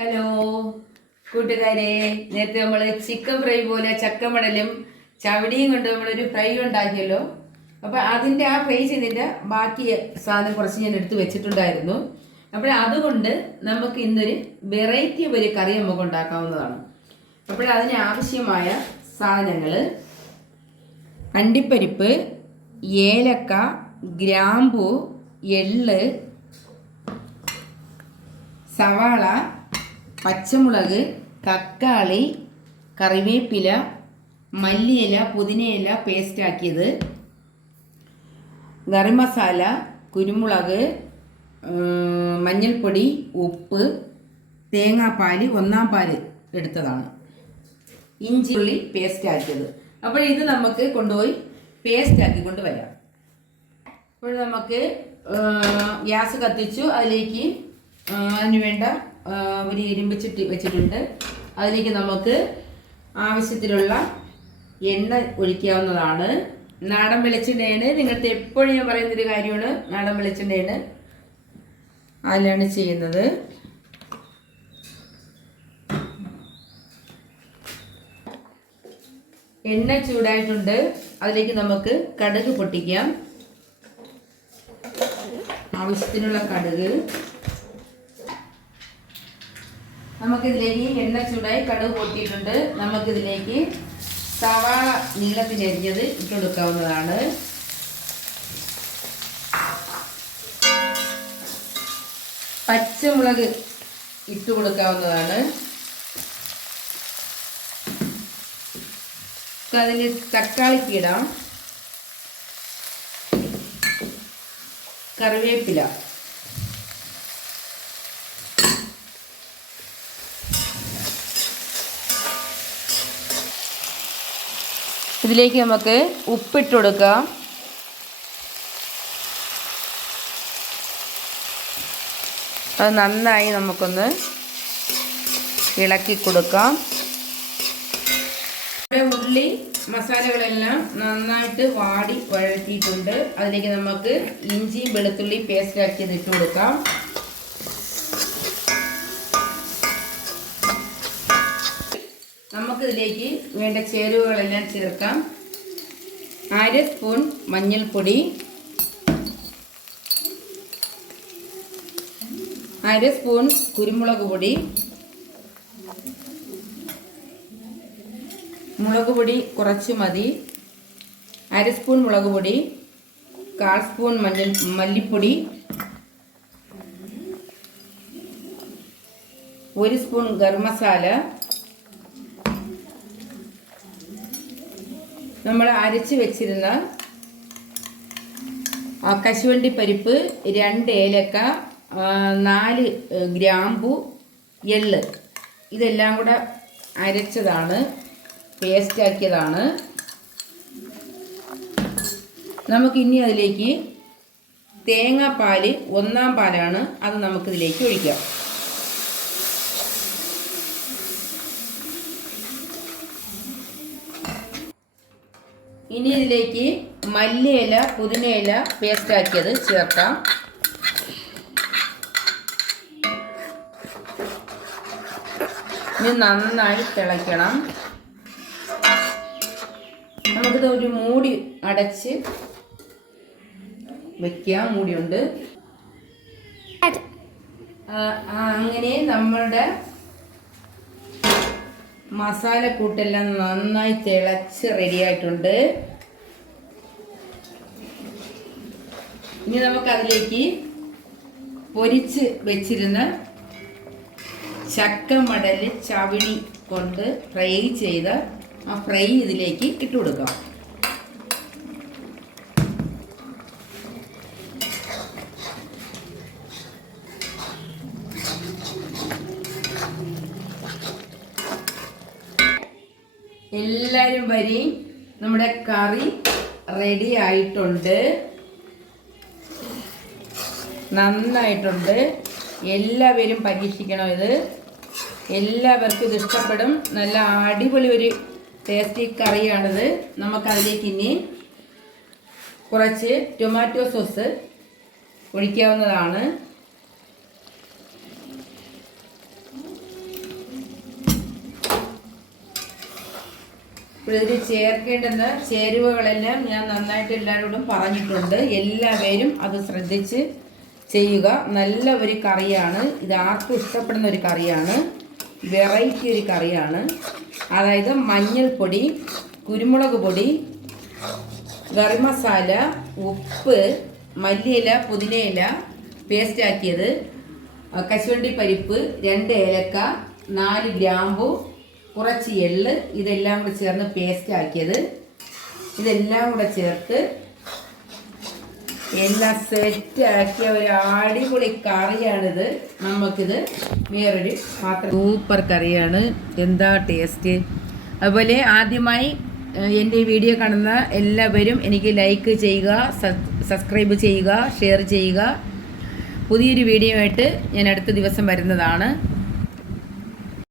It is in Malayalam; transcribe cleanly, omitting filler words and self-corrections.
ഹലോ കൂട്ടുകാരെ, നേരത്തെ നമ്മൾ ചിക്കൻ ഫ്രൈ പോലെ ചക്കമടലും ചവടിയും കൊണ്ട് നമ്മളൊരു ഫ്രൈ ഉണ്ടാക്കിയല്ലോ. അപ്പോൾ അതിൻ്റെ ആ ഫ്രൈ ചെയ്തതിൻ്റെ ബാക്കി സാധനം കുറച്ച് ഞാൻ എടുത്ത് വെച്ചിട്ടുണ്ടായിരുന്നു. അപ്പോൾ അതുകൊണ്ട് നമുക്ക് ഇന്നൊരു വെറൈറ്റി ഒരു കറി നമുക്ക് ഉണ്ടാക്കാവുന്നതാണ്. അപ്പോൾ അതിന് ആവശ്യമായ സാധനങ്ങൾ: അണ്ടിപ്പരിപ്പ്, ഏലക്ക, ഗ്രാമ്പൂ, എള്ള്, സവാള, പച്ചമുളക്, തക്കാളി, കറിവേപ്പില, മല്ലിയില, പുതിനയില പേസ്റ്റാക്കിയത്, ഗരം മസാല, കുരുമുളക്, മഞ്ഞൾപ്പൊടി, ഉപ്പ്, തേങ്ങാപ്പാൽ, ഒന്നാം പാൽ എടുത്തതാണ്, ഇഞ്ചി ഉള്ളി പേസ്റ്റാക്കിയത്. അപ്പോൾ ഇത് നമുക്ക് കൊണ്ടുപോയി പേസ്റ്റാക്കി കൊണ്ടുവരാം. അപ്പോൾ നമുക്ക് ഗ്യാസ് കത്തിച്ചു. അതിലേക്ക് അതിന് വേണ്ട ഒരു ഇരുമ്പ് ചട്ടി വെച്ചിട്ടുണ്ട്. അതിലേക്ക് നമുക്ക് ആവശ്യത്തിലുള്ള എണ്ണ ഒഴിക്കാവുന്നതാണ്. നാടൻ വെളിച്ചെണ്ണയാണ്. നിങ്ങൾക്ക് എപ്പോഴും ഞാൻ പറയുന്നൊരു കാര്യമാണ്, നാടൻ വെളിച്ചെണ്ണയാണ്. അതിലാണ് ചെയ്യുന്നത്. എണ്ണ ചൂടായിട്ടുണ്ട്. അതിലേക്ക് നമുക്ക് കടുക് പൊട്ടിക്കാം. ആവശ്യത്തിനുള്ള കടുക് നമുക്കിതിലേക്ക്, എണ്ണ ചൂടായി കടുക് പൊട്ടിയിട്ടുണ്ട്. നമുക്കിതിലേക്ക് സവാള നീളത്തിനരിഞ്ഞത് ഇട്ടുകൊടുക്കാവുന്നതാണ്. പച്ചമുളക് ഇട്ട് കൊടുക്കാവുന്നതാണ്. അതിൽ തക്കാളിക്ക് ഇടാം. കറിവേപ്പില, ഇതിലേക്ക് നമുക്ക് ഉപ്പിട്ട് കൊടുക്കാം. അത് നന്നായി നമുക്കൊന്ന് ഇളക്കി കൊടുക്കാം. ഉള്ളി മസാലകളെല്ലാം നന്നായിട്ട് വാടി വഴറ്റിയിട്ടുണ്ട്. അതിലേക്ക് നമുക്ക് ഇഞ്ചി വെളുത്തുള്ളി പേസ്റ്റാക്കിയത് ഇട്ട് കൊടുക്കാം. നമുക്കിതിലേക്ക് വേണ്ട ചേരുവകളെല്ലാം ചേർക്കാം. 1/2 സ്പൂൺ മഞ്ഞൾപ്പൊടി, 1/2 സ്പൂൺ കുരുമുളക് പൊടി, മുളക് പൊടി കുറച്ച് മതി, 1/2 സ്പൂൺ മുളക് പൊടി, 1/4 സ്പൂൺ മല്ലിപ്പൊടി, 1 സ്പൂൺ ഗരം മസാല, നമ്മൾ അരച്ച് വെച്ചിരുന്ന കശുവണ്ടി പരിപ്പ്, 2 ഏലക്ക, 4 ഗ്രാമ്പു, എള്ള്, ഇതെല്ലാം കൂടെ അരച്ചതാണ്, പേസ്റ്റാക്കിയതാണ്. നമുക്കിനി അതിലേക്ക് തേങ്ങാപ്പാൽ, ഒന്നാം പാലാണ്, അത് നമുക്കിതിലേക്ക് ഒഴിക്കാം. ഇനി ഇതിലേക്ക് മല്ലിയില, പുതിനയില പേസ്റ്റാക്കിയത് ചേർക്കാം. ഇനി നന്നായി തിളയ്ക്കണം. നമുക്കിത് ഒരു മൂടി അടച്ച് വെക്കാം. മൂടിയുണ്ട്. അങ്ങനെ നമ്മളുടെ മസാലക്കൂട്ടെല്ലാം നന്നായി തിളച്ച് റെഡിയായിട്ടുണ്ട്. ഇനി നമുക്കതിലേക്ക് പൊരിച്ച് വെച്ചിരുന്ന ചക്കമടൽ ചവിടി കൊണ്ട് ഫ്രൈ ചെയ്ത ആ ഫ്രൈ ഇതിലേക്ക് ഇട്ട് കൊടുക്കാം. എല്ലാവരും വരി, നമ്മുടെ കറി റെഡി ആയിട്ടുണ്ട്. നന്നായിട്ടുണ്ട്. എല്ലാവരും പരീക്ഷിക്കണം ഇത്. എല്ലാവർക്കും ഇത് ഇഷ്ടപ്പെടും. നല്ല അടിപൊളി ഒരു ടേസ്റ്റി കറിയാണിത്. നമുക്കതിലേക്ക് ഇനി കുറച്ച് ടൊമാറ്റോ സോസ് ഒഴിക്കാവുന്നതാണ്. ഇപ്പോൾ ഇതിൽ ചേർക്കേണ്ടുന്ന ചേരുവകളെല്ലാം ഞാൻ നന്നായിട്ട് എല്ലാവരോടും പറഞ്ഞിട്ടുണ്ട്. എല്ലാവരും അത് ശ്രദ്ധിച്ച് ചെയ്യുക. നല്ല ഒരു കറിയാണ് ഇത്, ആർക്കും ഇഷ്ടപ്പെടുന്ന ഒരു കറിയാണ്, വെറൈറ്റി ഒരു കറിയാണ്. അതായത് മഞ്ഞൾപ്പൊടി, കുരുമുളക് പൊടി, ഗരം മസാല, ഉപ്പ്, മല്ലിയില, പുതിനയില പേസ്റ്റ് ആക്കിയത്, കശുവണ്ടി പരിപ്പ്, 2 ഏലക്ക, 4 ഗ്രാമ്പു, കുറച്ച് എള്ള്, ഇതെല്ലാം കൂടെ ചേർന്ന് പേസ്റ്റ് ആക്കിയത്. ഇതെല്ലാം കൂടെ ചേർത്ത് എല്ലാം സെറ്റാക്കിയ ഒരു അടിപൊളി കറിയാണിത്. നമുക്കിത് വേറൊരു പാത്രം, സൂപ്പർ കറിയാണ്, എന്താ ടേസ്റ്റ്. അതുപോലെ ആദ്യമായി എൻ്റെ വീഡിയോ കാണുന്ന എല്ലാവരും എനിക്ക് ലൈക്ക് ചെയ്യുക, സബ്സ്ക്രൈബ് ചെയ്യുക, ഷെയർ ചെയ്യുക. പുതിയൊരു വീഡിയോ ആയിട്ട് ഞാൻ അടുത്ത ദിവസം വരുന്നതാണ്.